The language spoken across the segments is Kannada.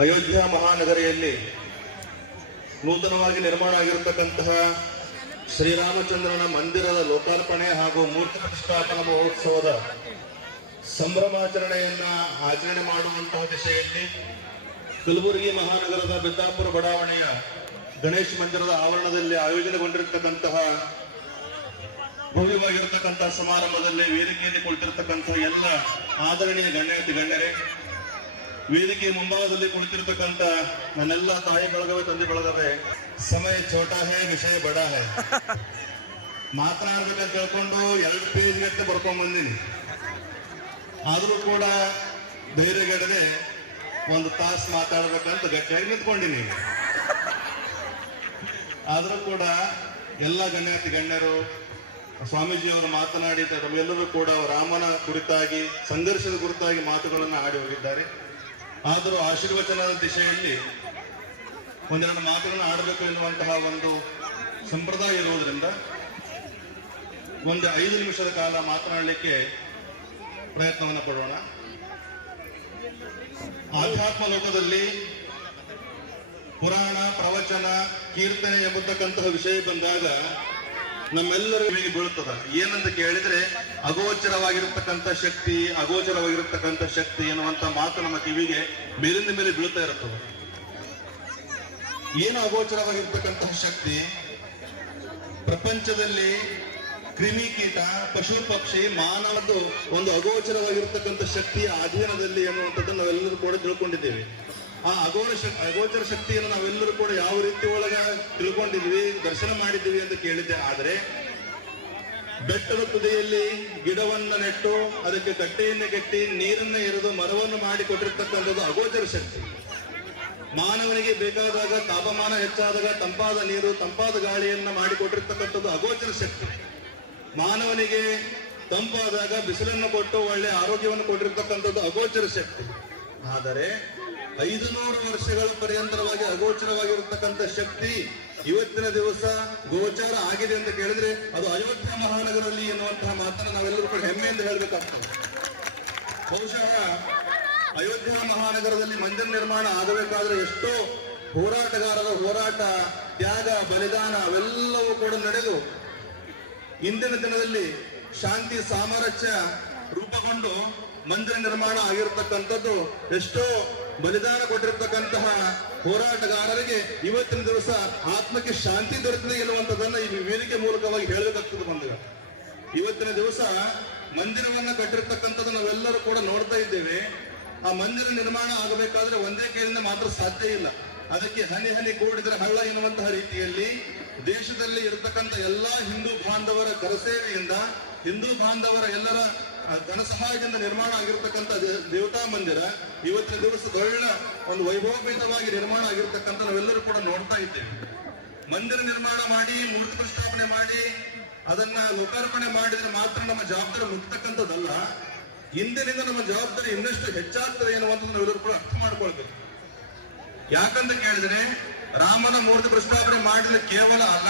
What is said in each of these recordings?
ಅಯೋಧ್ಯ ಮಹಾನಗರಿಯಲ್ಲಿ ನೂತನವಾಗಿ ನಿರ್ಮಾಣ ಆಗಿರತಕ್ಕಂತಹ ಶ್ರೀರಾಮಚಂದ್ರನ ಮಂದಿರದ ಲೋಕಾರ್ಪಣೆ ಹಾಗೂ ಮೂರ್ತಿ ಪ್ರತಿಷ್ಠಾಪನಾ ಮಹೋತ್ಸವದ ಸಂಭ್ರಮಾಚರಣೆಯನ್ನ ಆಚರಣೆ ಮಾಡುವಂತಹ ದಿಶೆಯಲ್ಲಿ ಕಲಬುರಗಿ ಮಹಾನಗರದ ಬಿದ್ದಾಪುರ ಬಡಾವಣೆಯ ಗಣೇಶ ಮಂದಿರದ ಆವರಣದಲ್ಲಿ ಆಯೋಜನೆಗೊಂಡಿರತಕ್ಕಂತಹ ಭವ್ಯವಾಗಿರತಕ್ಕಂತಹ ಸಮಾರಂಭದಲ್ಲಿ ವೇದಿಕೆಯಲ್ಲಿ ಕುಳಿತಿರತಕ್ಕಂತಹ ಎಲ್ಲ ಆದರಣೀಯ ಗಣ್ಯರೇ, ವೇದಿಕೆ ಮುಂಭಾಗದಲ್ಲಿ ಕುಳಿತಿರತಕ್ಕಂಥ ನನ್ನೆಲ್ಲ ತಾಯಿ ಬಳಗವೇ ತಂದೆ ಬಳಗವೇ, ಸಮಯ ಛೋಟಾ ಹೇ ವಿಷಯ ಬಡ ಹೇ. ಮಾತನಾಡ್ಬೇಕಂತ ಕೇಳ್ಕೊಂಡು 2 ಪೇಜ್ ಗಟ್ಟೆ ಬರ್ಕೊಂಡ್ ಬಂದೀನಿ. ಆದ್ರೂ ಕೂಡ ಧೈರ್ಯಗೆಡದೆ 1 ತಾಸು ಮಾತಾಡ್ಬೇಕಂತ ಗಟ್ಟಿಯಾಗಿ ನಿಂತ್ಕೊಂಡಿನಿ. ಆದ್ರೂ ಕೂಡ ಎಲ್ಲ ಗಣ್ಯರು ಸ್ವಾಮೀಜಿಯವರು ಮಾತನಾಡಿ ತಮ್ಮೆಲ್ಲರೂ ಕೂಡ ರಾಮನ ಕುರಿತಾಗಿ, ಸಂಘರ್ಷದ ಕುರಿತಾಗಿ ಮಾತುಗಳನ್ನು ಆಡಿ ಹೋಗಿದ್ದಾರೆ. ಆದರೂ ಆಶೀರ್ವಚನದ ದಿಶೆಯಲ್ಲಿ 1-2 ಮಾತುಗಳನ್ನು ಆಡಬೇಕು ಎನ್ನುವಂತಹ ಒಂದು ಸಂಪ್ರದಾಯ ಇರುವುದರಿಂದ 5 ನಿಮಿಷದ ಕಾಲ ಮಾತನಾಡಲಿಕ್ಕೆ ಪ್ರಯತ್ನವನ್ನು ಪಡೋಣ. ಆಧ್ಯಾತ್ಮ ಲೋಕದಲ್ಲಿ ಪುರಾಣ, ಪ್ರವಚನ, ಕೀರ್ತನೆ ಎಂಬತಕ್ಕಂತಹ ವಿಷಯ ಬಂದಾಗ ನಮ್ಮೆಲ್ಲರ ಕಿವಿಗೆ ಬೀಳುತ್ತದೆ. ಏನಂತ ಕೇಳಿದ್ರೆ ಅಗೋಚರವಾಗಿರತಕ್ಕಂಥ ಶಕ್ತಿ ಎನ್ನುವಂತ ಮಾತು ನಮ್ಮ ಕಿವಿಗೆ ಮೇಲಿಂದ ಮೇಲೆ ಬೀಳ್ತಾ ಇರುತ್ತದೆ. ಏನು ಅಗೋಚರವಾಗಿರ್ತಕ್ಕಂತಹ ಶಕ್ತಿ? ಪ್ರಪಂಚದಲ್ಲಿ ಕ್ರಿಮಿ, ಕೀಟ, ಪಶು, ಪಕ್ಷಿ, ಮಾನವದ್ದು ಒಂದು ಅಗೋಚರವಾಗಿರ್ತಕ್ಕಂಥ ಶಕ್ತಿಯ ಅಧೀನದಲ್ಲಿ ಎನ್ನುವಂಥದ್ದನ್ನು ನಾವೆಲ್ಲರೂ ಕೂಡ ತಿಳ್ಕೊಂಡಿದ್ದೇವೆ. ಆ ಅಗೋಚರ ಶಕ್ತಿಯನ್ನು ನಾವೆಲ್ಲರೂ ಕೂಡ ಯಾವ ರೀತಿ ಒಳಗ ತಿಳ್ಕೊಂಡಿದ್ವಿ, ದರ್ಶನ ಮಾಡಿದ್ದೀವಿ ಅಂತ ಕೇಳಿದ್ದೆ. ಆದರೆ ಬೆಟ್ಟದ ತುದಿಯಲ್ಲಿ ಗಿಡವನ್ನ ನೆಟ್ಟು ಅದಕ್ಕೆ ಕಟ್ಟೆಯನ್ನು ಕಟ್ಟಿ ನೀರನ್ನ ಎರೆದು ಮರವನ್ನು ಮಾಡಿ ಕೊಟ್ಟಿರ್ತಕ್ಕಂಥದ್ದು ಅಗೋಚರ ಶಕ್ತಿ. ಮಾನವನಿಗೆ ಬೇಕಾದಾಗ, ತಾಪಮಾನ ಹೆಚ್ಚಾದಾಗ ತಂಪಾದ ನೀರು, ತಂಪಾದ ಗಾಳಿಯನ್ನ ಮಾಡಿಕೊಟ್ಟಿರ್ತಕ್ಕಂಥದ್ದು ಅಗೋಚರ ಶಕ್ತಿ. ಮಾನವನಿಗೆ ತಂಪಾದಾಗ ಬಿಸಿಲನ್ನು ಕೊಟ್ಟು ಒಳ್ಳೆ ಆರೋಗ್ಯವನ್ನು ಕೊಟ್ಟಿರ್ತಕ್ಕಂಥದ್ದು ಅಗೋಚರ ಶಕ್ತಿ. ಆದರೆ 500 ವರ್ಷಗಳ ಪರ್ಯಂತರವಾಗಿ ಅಗೋಚರವಾಗಿರತಕ್ಕಂಥ ಶಕ್ತಿ ಇವತ್ತಿನ ದಿವಸ ಗೋಚಾರ ಆಗಿದೆ ಅಂತ ಕೇಳಿದ್ರೆ ಅದು ಅಯೋಧ್ಯ ಮಹಾನಗರದಲ್ಲಿ ಎನ್ನುವಂತಹ ಮಾತನ್ನು ನಾವೆಲ್ಲರೂ ಕೂಡ ಹೆಮ್ಮೆಯಿಂದ ಹೇಳಬೇಕಾಗ್ತದೆ. ಬಹುಶಃ ಅಯೋಧ್ಯ ಮಹಾನಗರದಲ್ಲಿ ಮಂದಿರ ನಿರ್ಮಾಣ ಆಗಬೇಕಾದ್ರೆ ಎಷ್ಟೋ ಹೋರಾಟಗಾರರ ಹೋರಾಟ, ತ್ಯಾಗ, ಬಲಿದಾನ ಅವೆಲ್ಲವೂ ಕೂಡ ನಡೆದು ಇಂದಿನ ದಿನದಲ್ಲಿ ಶಾಂತಿ, ಸಾಮರಸ್ಯ ರೂಪುಗೊಂಡು ಮಂದಿರ ನಿರ್ಮಾಣ ಆಗಿರತಕ್ಕಂಥದ್ದು ಎಷ್ಟೋ ಬಲಿದಾನ ಕೊಟ್ಟಿರ್ತಕ್ಕಂತಹ ಹೋರಾಟಗಾರರಿಗೆ ಇವತ್ತಿನ ದಿವಸ ಆತ್ಮಕ್ಕೆ ಶಾಂತಿ ದೊರೆತಿದೆ ಎನ್ನುವಂಥದ್ದನ್ನ ಈ ವೇದಿಕೆ ಮೂಲಕವಾಗಿ ಹೇಳಬೇಕಾಗ್ತದೆ. ಬಂದಾಗ ಇವತ್ತಿನ ದಿವಸ ಮಂದಿರವನ್ನ ಕಟ್ಟಿರ್ತಕ್ಕಂಥದ್ದು ನಾವೆಲ್ಲರೂ ಕೂಡ ನೋಡ್ತಾ ಇದ್ದೇವೆ. ಆ ಮಂದಿರ ನಿರ್ಮಾಣ ಆಗಬೇಕಾದ್ರೆ ಒಂದೇ ಕೈಯಿಂದ ಮಾತ್ರ ಸಾಧ್ಯ ಇಲ್ಲ. ಅದಕ್ಕೆ ಹನಿ ಹನಿ ಕೂಡಿದ್ರೆ ಹಳ್ಳ ಎನ್ನುವಂತಹ ರೀತಿಯಲ್ಲಿ ದೇಶದಲ್ಲಿ ಇರತಕ್ಕಂಥ ಎಲ್ಲಾ ಹಿಂದೂ ಬಾಂಧವರ ಕರಸೇವೆಯಿಂದ, ಹಿಂದೂ ಬಾಂಧವರ ಎಲ್ಲರ ಧನ ಸಹಾಯದಿಂದ ನಿರ್ಮಾಣ ಆಗಿರ್ತಕ್ಕಂಥ ದೇವತಾ ಮಂದಿರ ಇವತ್ತಿನ ದಿವಸ ಒಳ್ಳೆ ಒಂದು ವೈಭವಪೇತವಾಗಿ ನಿರ್ಮಾಣ ಆಗಿರ್ತಕ್ಕಂಥ ನಾವೆಲ್ಲರೂ ಕೂಡ ನೋಡ್ತಾ ಇದ್ದೇವೆ. ಮಂದಿರ ನಿರ್ಮಾಣ ಮಾಡಿ, ಮೂರ್ತಿ ಪ್ರತಿಷ್ಠಾಪನೆ ಮಾಡಿ, ಅದನ್ನ ಲೋಕಾರ್ಪಣೆ ಮಾಡಿದ್ರೆ ಮಾತ್ರ ನಮ್ಮ ಜವಾಬ್ದಾರಿ ಮುಗ್ತಕ್ಕಂಥದ್ದಲ್ಲ. ಇಂದಿನಿಂದ ನಮ್ಮ ಜವಾಬ್ದಾರಿ ಇನ್ನಷ್ಟು ಹೆಚ್ಚಾಗ್ತದೆ ಎನ್ನುವಂಥದ್ದು ನಾವೆಲ್ಲರೂ ಕೂಡ ಅರ್ಥ ಮಾಡ್ಕೊಳ್ಬೇಕು. ಯಾಕಂತ ಕೇಳಿದ್ರೆ ರಾಮನ ಮೂರ್ತಿ ಪ್ರತಿಷ್ಠಾಪನೆ ಮಾಡಿದ್ರೆ ಕೇವಲ ಅಲ್ಲ,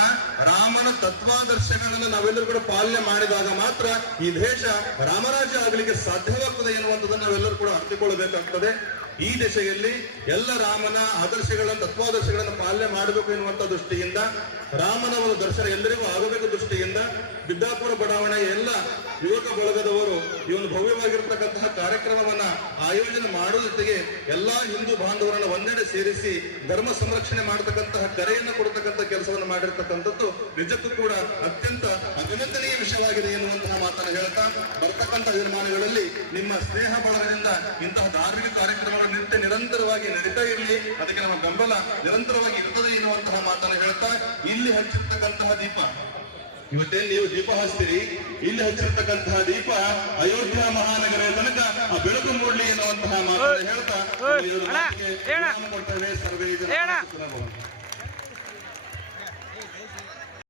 ರಾಮನ ತತ್ವಾದರ್ಶಗಳನ್ನು ನಾವೆಲ್ಲರೂ ಕೂಡ ಪಾಲನೆ ಮಾಡಿದಾಗ ಮಾತ್ರ ಈ ದೇಶ ರಾಮರಾಜ್ಯ ಆಗಲಿಕ್ಕೆ ಸಾಧ್ಯವಾಗ್ತದೆ ಎನ್ನುವಂಥದ್ದನ್ನು ನಾವೆಲ್ಲರೂ ಕೂಡ ಅರ್ಥಕೊಳ್ಳಬೇಕಾಗ್ತದೆ. ಈ ದಿಶೆಯಲ್ಲಿ ಎಲ್ಲ ರಾಮನ ಆದರ್ಶಗಳನ್ನು, ತತ್ವಾದರ್ಶಗಳನ್ನು ಪಾಲನೆ ಮಾಡಬೇಕು ಎನ್ನುವಂಥ ದೃಷ್ಟಿಯಿಂದ, ರಾಮನ ಒಂದು ದರ್ಶನ ಎಲ್ಲರಿಗೂ ಆಗಬೇಕು ದೃಷ್ಟಿಯಿಂದ ಬಿದ್ದಾಪುರ ಬಡಾವಣೆಯ ಎಲ್ಲ ಯುವಕ ಬಳಗದವರು ಈ ಒಂದು ಭವ್ಯವಾಗಿರ್ತಕ್ಕಂತಹ ಕಾರ್ಯಕ್ರಮವನ್ನ ಆಯೋಜನೆ ಮಾಡುವ ಜೊತೆಗೆ ಎಲ್ಲಾ ಹಿಂದೂ ಬಾಂಧವರನ್ನ ಒಂದೆಡೆ ಸೇರಿಸಿ ಧರ್ಮ ಸಂರಕ್ಷಣೆ ಮಾಡತಕ್ಕಂತಹ ಕರೆಯನ್ನು ಕೊಡತಕ್ಕಂಥ ಕೆಲಸವನ್ನು ಮಾಡಿರ್ತಕ್ಕಂಥದ್ದು ನಿಜಕ್ಕೂ ಕೂಡ ಅತ್ಯಂತ ಅಭಿನಂದನೀಯ ವಿಷಯವಾಗಿದೆ ಎನ್ನುವಂತಹ ಮಾತನ್ನು ಹೇಳ್ತಾ, ಬರ್ತಕ್ಕಂತಹ ನಿರ್ಮಾಣಗಳಲ್ಲಿ ನಿಮ್ಮ ಸ್ನೇಹ ಬಳಗದಿಂದ ಇಂತಹ ಧಾರ್ಮಿಕ ಕಾರ್ಯಕ್ರಮಗಳು ನಿರಂತರವಾಗಿ ನಡೀತಾ ಇರಲಿ, ಅದಕ್ಕೆ ನಮ್ಮ ಬೆಂಬಲ ನಿರಂತರವಾಗಿ ಇರ್ತದೆ ಎನ್ನುವಂತಹ ಮಾತನ್ನು ಹೇಳ್ತಾ, ಇಲ್ಲಿ ಹಚ್ಚಿರ್ತಕ್ಕಂತಹ ದೀಪ, ಇವತ್ತೇನು ನೀವು ದೀಪ ಹಚ್ತೀರಿ, ಇಲ್ಲಿ ಹಚ್ಚಿರ್ತಕ್ಕಂತಹ ದೀಪ ಅಯೋಧ್ಯ ಮಹಾನಗರ ತನಕ ಆ ಬೆಳಕು ಮೂಡಲಿ ಎನ್ನುವಂತಹ ಮಾತನ್ನು ಹೇಳ್ತಾ ಕೊಡ್ತೇವೆ. ಸರ್ವೇ ಜನ